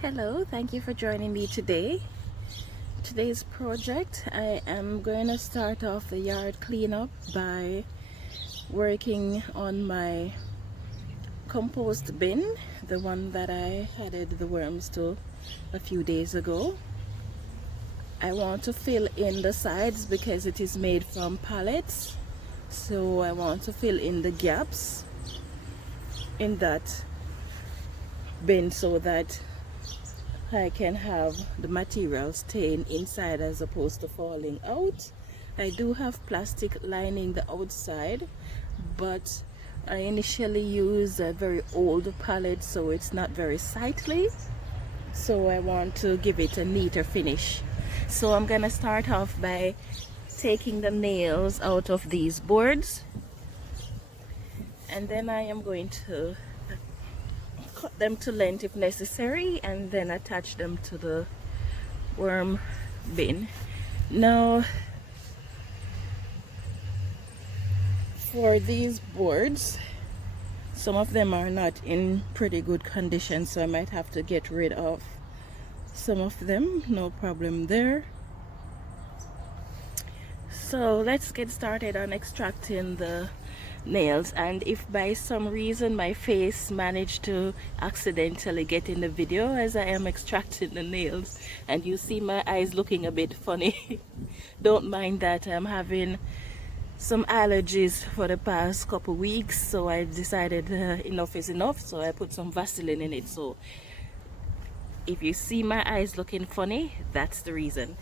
Hello, thank you for joining me today. Today's project, I am going to start off the yard cleanup by working on my compost bin, the one that I added the worms to a few days ago. I want to fill in the sides because it is made from pallets, so I want to fill in the gaps in that bin so that I can have the material staying inside as opposed to falling out. I do have plastic lining the outside, but I initially used a very old pallet, so it's not very sightly. So I want to give it a neater finish. So I'm gonna start off by taking the nails out of these boards, and then I am going to cut them to length if necessary and then attach them to the worm bin. Now for these boards, some of them are not in pretty good condition, so I might have to get rid of some of them. No problem there. So let's get started on extracting the nails, and if by some reason my face managed to accidentally get in the video as I am extracting the nails and you see my eyes looking a bit funny, don't mind that. I'm having some allergies for the past couple weeks, so I decided enough is enough, so I put some Vaseline in it. So if you see my eyes looking funny, that's the reason.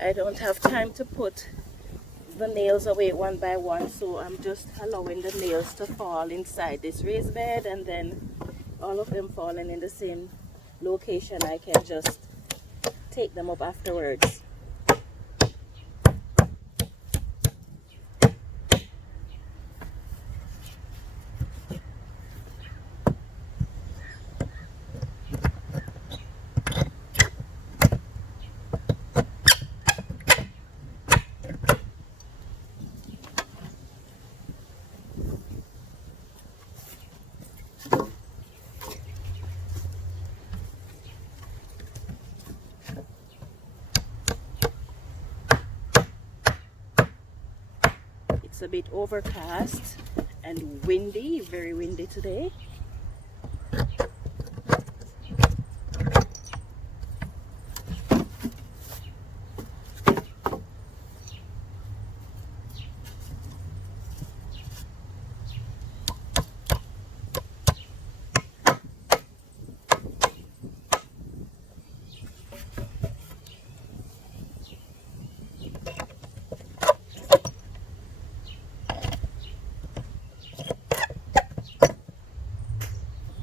I don't have time to put the nails away one by one, so I'm just allowing the nails to fall inside this raised bed, and then all of them falling in the same location, I can just take them up afterwards. It's a bit overcast and windy, very windy today.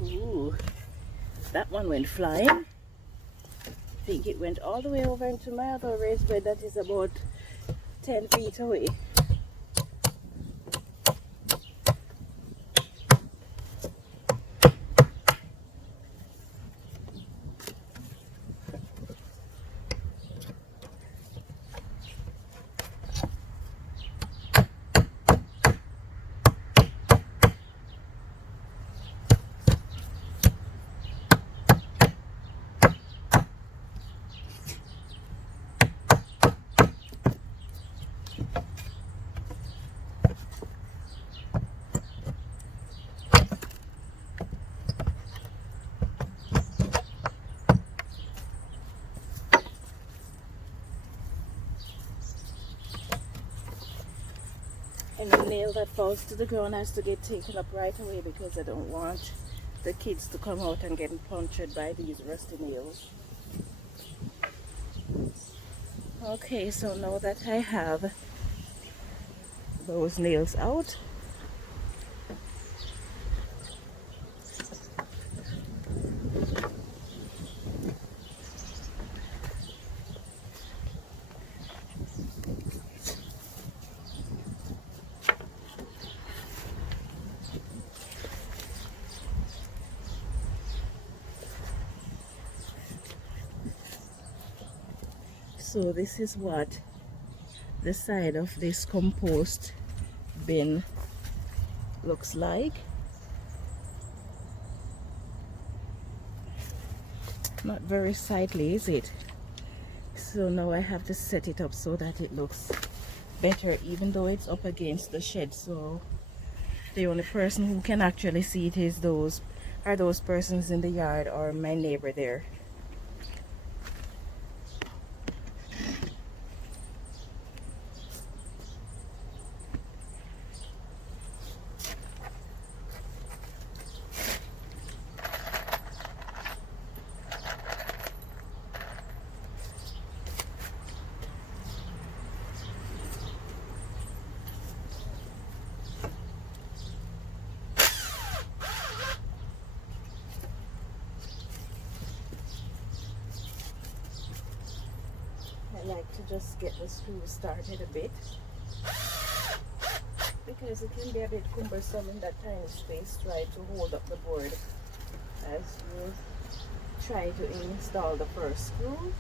Ooh, that one went flying. I think it went all the way over into my other raised bed that is about 10 feet away. And the nail that falls to the ground has to get taken up right away because I don't want the kids to come out and get punctured by these rusty nails. Okay, so now that I have those nails out, So this is what the side of this compost bin looks like. Not very sightly, is it? So now I have to set it up so that it looks better, even though it's up against the shed. So the only person who can actually see it is those persons in the yard or my neighbor there. I like to just get the screw started a bit because it can be a bit cumbersome in that tiny space trying to hold up the board as you try to install the first screw.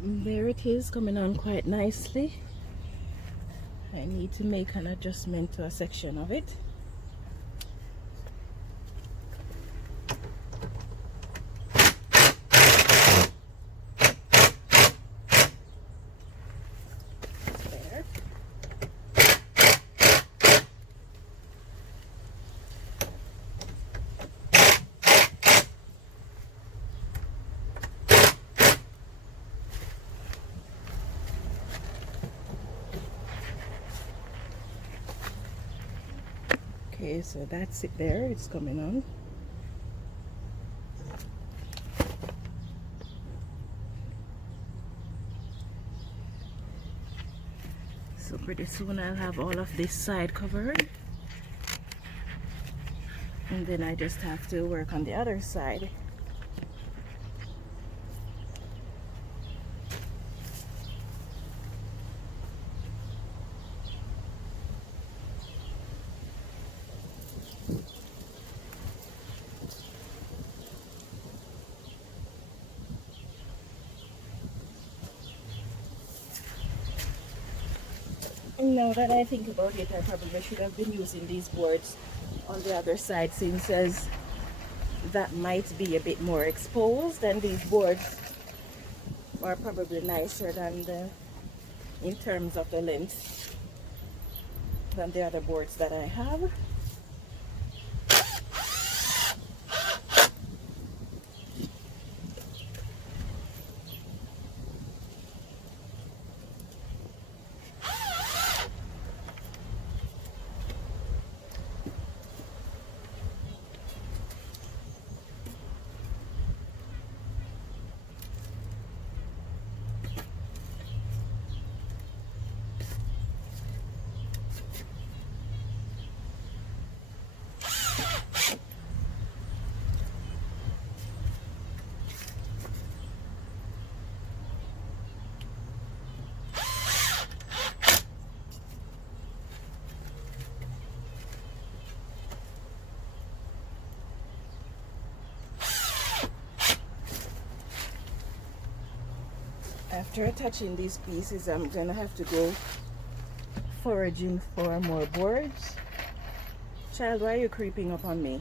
There it is, coming on quite nicely. I need to make an adjustment to a section of it. There. Okay, so that's it there, it's coming on. So pretty soon I'll have all of this side covered. And then I just have to work on the other side. Now that I think about it, I probably should have been using these boards on the other side, since as that might be a bit more exposed, and these boards are probably nicer than in terms of the length than the other boards that I have. After attaching these pieces, I'm gonna have to go foraging for more boards. Child, why are you creeping up on me?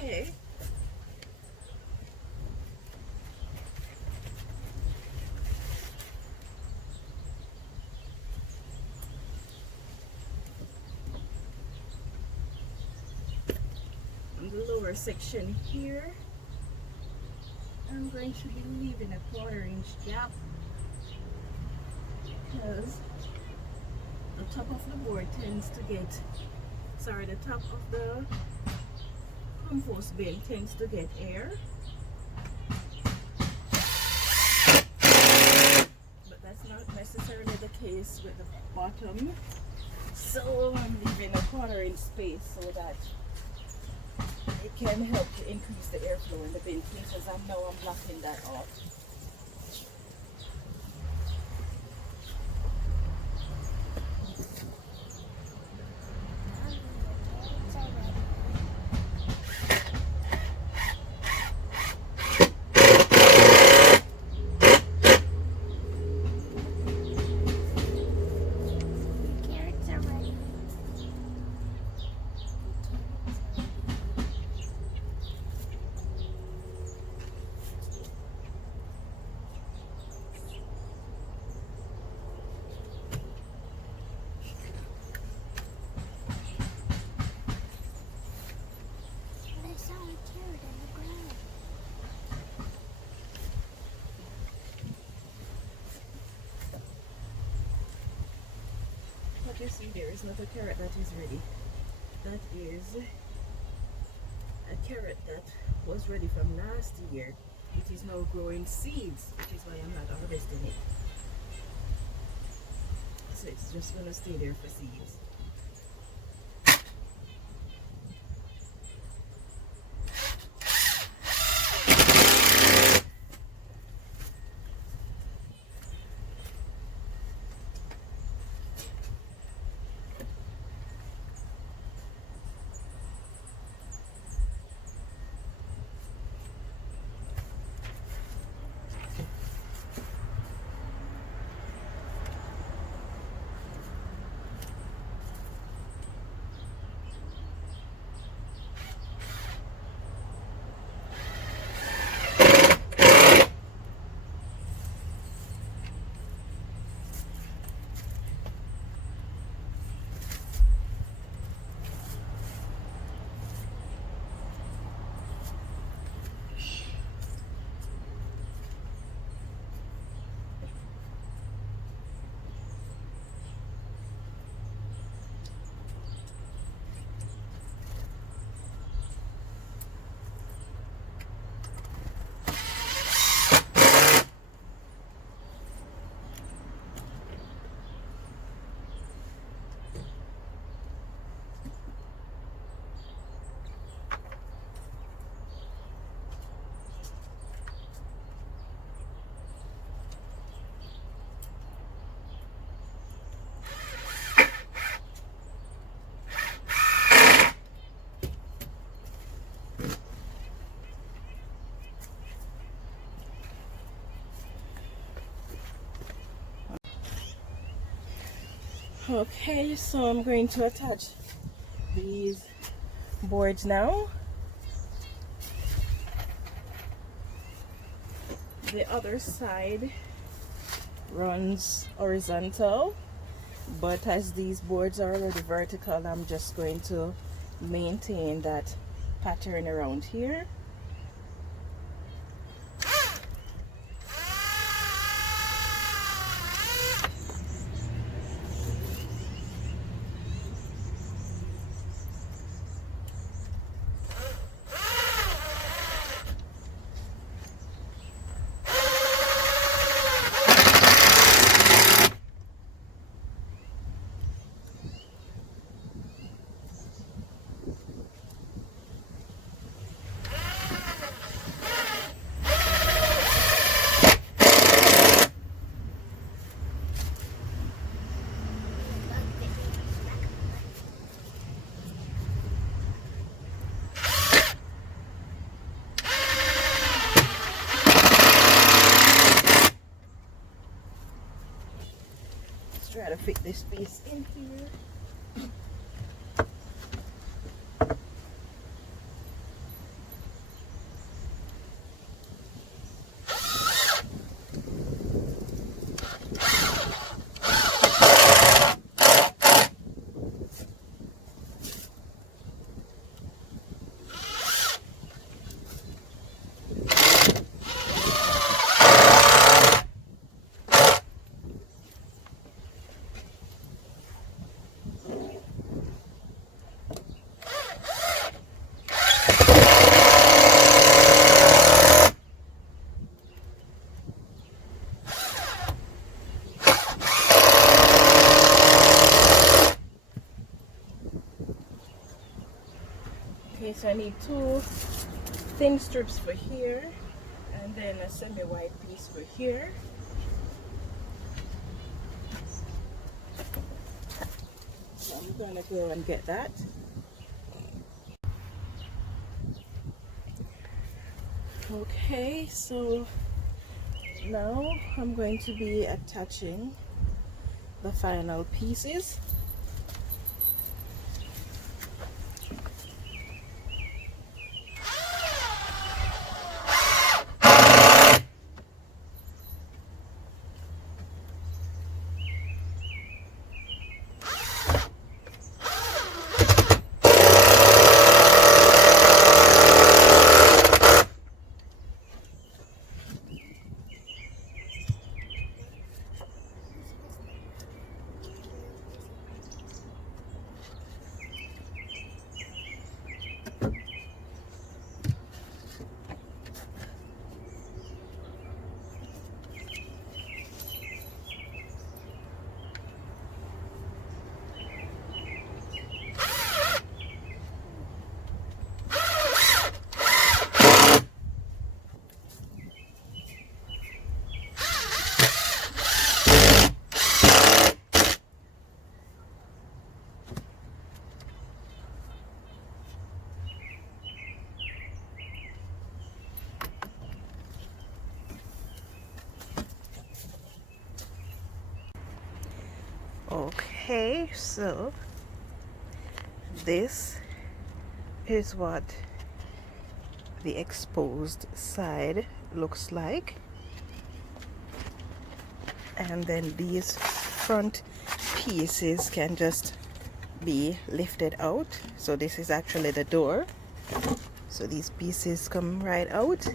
Okay. On the lower section here, I'm going to be leaving a 1/4 inch gap because the top of the board tends to get, the top of the compost bin tends to get air. But that's not necessarily the case with the bottom. So I'm leaving a 1/4 inch space so that it can help to increase the airflow in the bin because I know I'm blocking that off. What you see there is not a carrot that is ready. That is a carrot that was ready from last year. It is now growing seeds, which is why I'm not harvesting it. So it's just gonna stay there for seeds. Okay, so I'm going to attach these boards now. The other side runs horizontal, but as these boards are already vertical, I'm just going to maintain that pattern around here. Let's try to fit this piece in here. Okay, so I need two thin strips for here and then a semi-wide piece for here. So I'm gonna go and get that. Okay, so now I'm going to be attaching the final pieces. Okay, so this is what the exposed side looks like, and then these front pieces can just be lifted out. So this is actually the door, so these pieces come right out,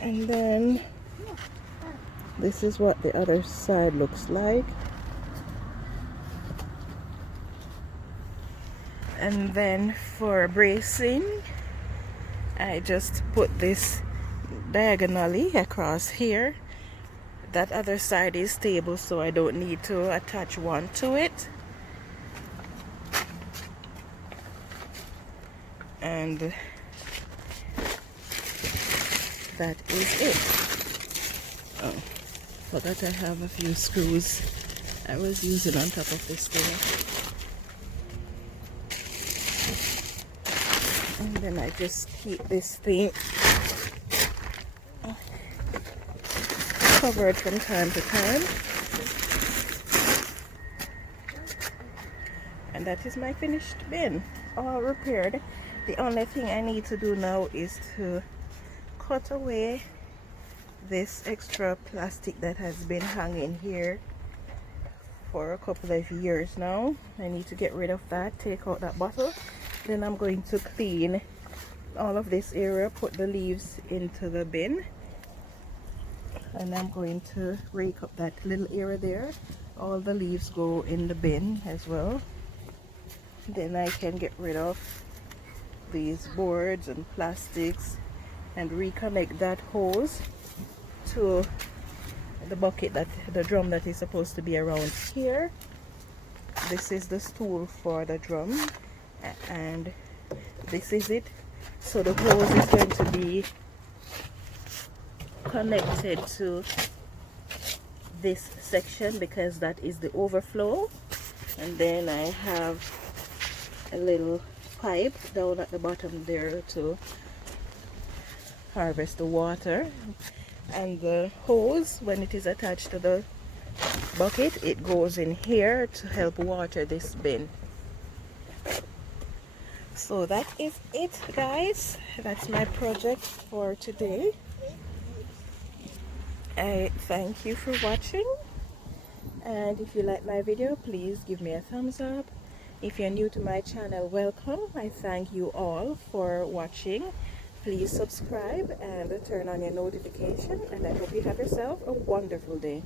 and then this is what the other side looks like. And then for bracing, I just put this diagonally across here. That other side is stable, so I don't need to attach one to it. And that is it. Oh, forgot I have a few screws I was using on top of this thing. And then I just keep this thing covered from time to time. And that is my finished bin, all repaired. The only thing I need to do now is to cut away this extra plastic that has been hanging here for a couple of years now. I need to get rid of that, take out that bottle. Then I'm going to clean all of this area, put the leaves into the bin, and I'm going to rake up that little area there. All the leaves go in the bin as well. Then I can get rid of these boards and plastics and reconnect that hose to the bucket, that the drum that is supposed to be around here. This is the stool for the drum, and this is it. So the hose is going to be connected to this section because that is the overflow. And then I have a little pipe down at the bottom there to harvest the water. And the hose, when it is attached to the bucket, it goes in here to help water this bin. So that is it, guys. That's my project for today. I thank you for watching, and if you like my video, please give me a thumbs up. If you're new to my channel, welcome. I thank you all for watching. Please subscribe and turn on your notification, and I hope you have yourself a wonderful day.